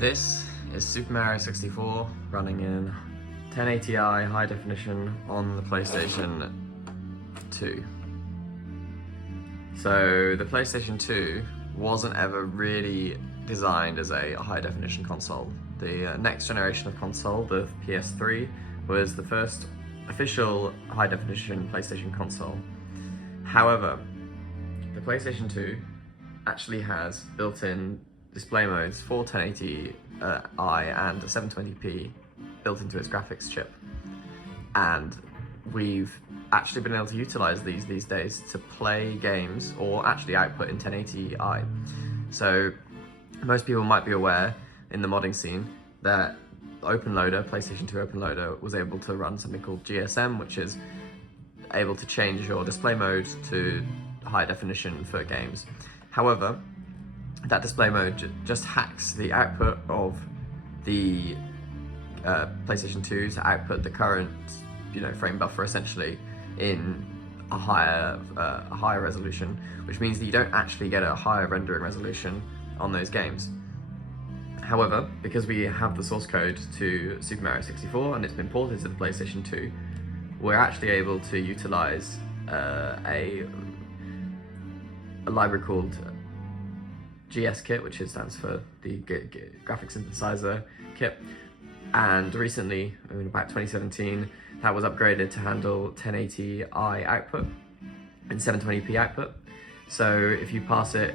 This is Super Mario 64 running in 1080i high definition on the PlayStation 2. So the PlayStation 2 wasn't ever really designed as a high definition console. The next generation of console, the PS3, was the first official high definition PlayStation console. However, the PlayStation 2 actually has built-in display modes for 1080i and 720p built into its graphics chip, and we've actually been able to utilize these days to play games or actually output in 1080i. So most people might be aware in the modding scene that OpenLoader, PlayStation 2 OpenLoader, was able to run something called GSM, which is able to change your display mode to high definition for games. However, that display mode just hacks the output of the PlayStation 2 to output the current, frame buffer essentially in a higher resolution, which means that you don't actually get a higher rendering resolution on those games. However, because we have the source code to Super Mario 64 and it's been ported to the PlayStation 2, we're actually able to utilize a library called GS kit, which stands for the Graphics Synthesizer Kit. And recently, in about 2017, that was upgraded to handle 1080i output and 720p output. So if you pass it,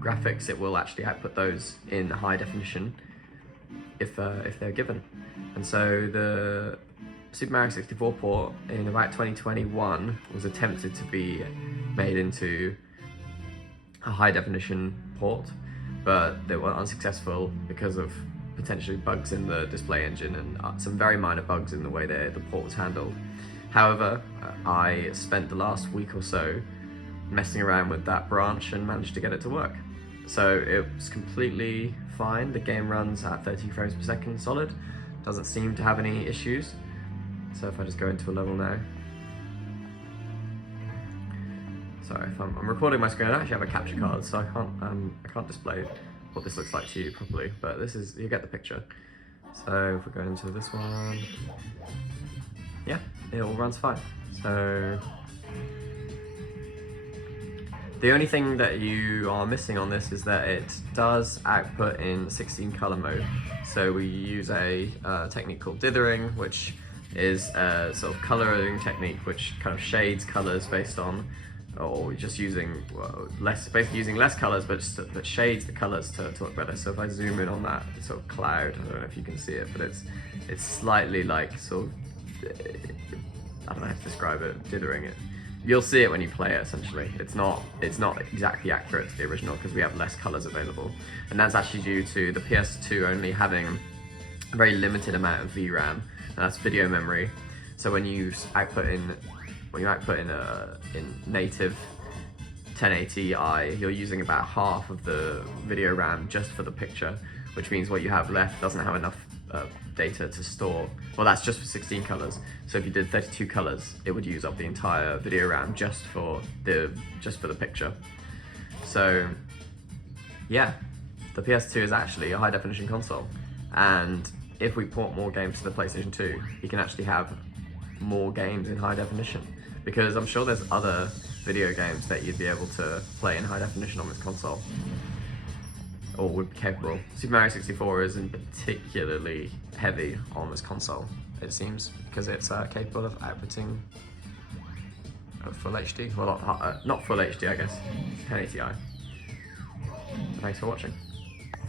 graphics, it will actually output those in high definition if they're given. And so the Super Mario 64 port in about 2021 was attempted to be made into a high definition port, but they were unsuccessful because of potentially bugs in the display engine and some very minor bugs in the way the port was handled. However, I spent the last week or so messing around with that branch and managed to get it to work. So it was completely fine. The game runs at 30 frames per second solid, doesn't seem to have any issues. So if I just go into a level now, sorry, if I'm recording my screen, I actually have a capture card, so I can't display what this looks like to you properly, but you get the picture. So if we go into this one, yeah, it all runs fine. So the only thing that you are missing on this is that it does output in 16 color mode. So we use a technique called dithering, which is a sort of coloring technique which kind of shades colors based on, or just using basically using less colors, but shades the colors to look better. So if I zoom in on that sort of cloud, I don't know if you can see it, but it's slightly like sort of, I don't know how to describe it, dithering it. You'll see it when you play it essentially. It's not exactly accurate to the original because we have less colors available, and that's actually due to the PS2 only having a very limited amount of VRAM, and that's video memory. So when you output in native 1080i, you're using about half of the video RAM just for the picture, which means what you have left doesn't have enough data to store. Well, that's just for 16 colors. So if you did 32 colors, it would use up the entire video RAM just for the picture. So yeah, the PS2 is actually a high definition console, and if we port more games to the PlayStation 2, you can actually have more games in high definition, because I'm sure there's other video games that you'd be able to play in high definition on this console, or would be capable. Super Mario 64 isn't particularly heavy on this console, it seems, because it's capable of outputting full HD. Well, not full HD, I guess. 1080i. Thanks for watching.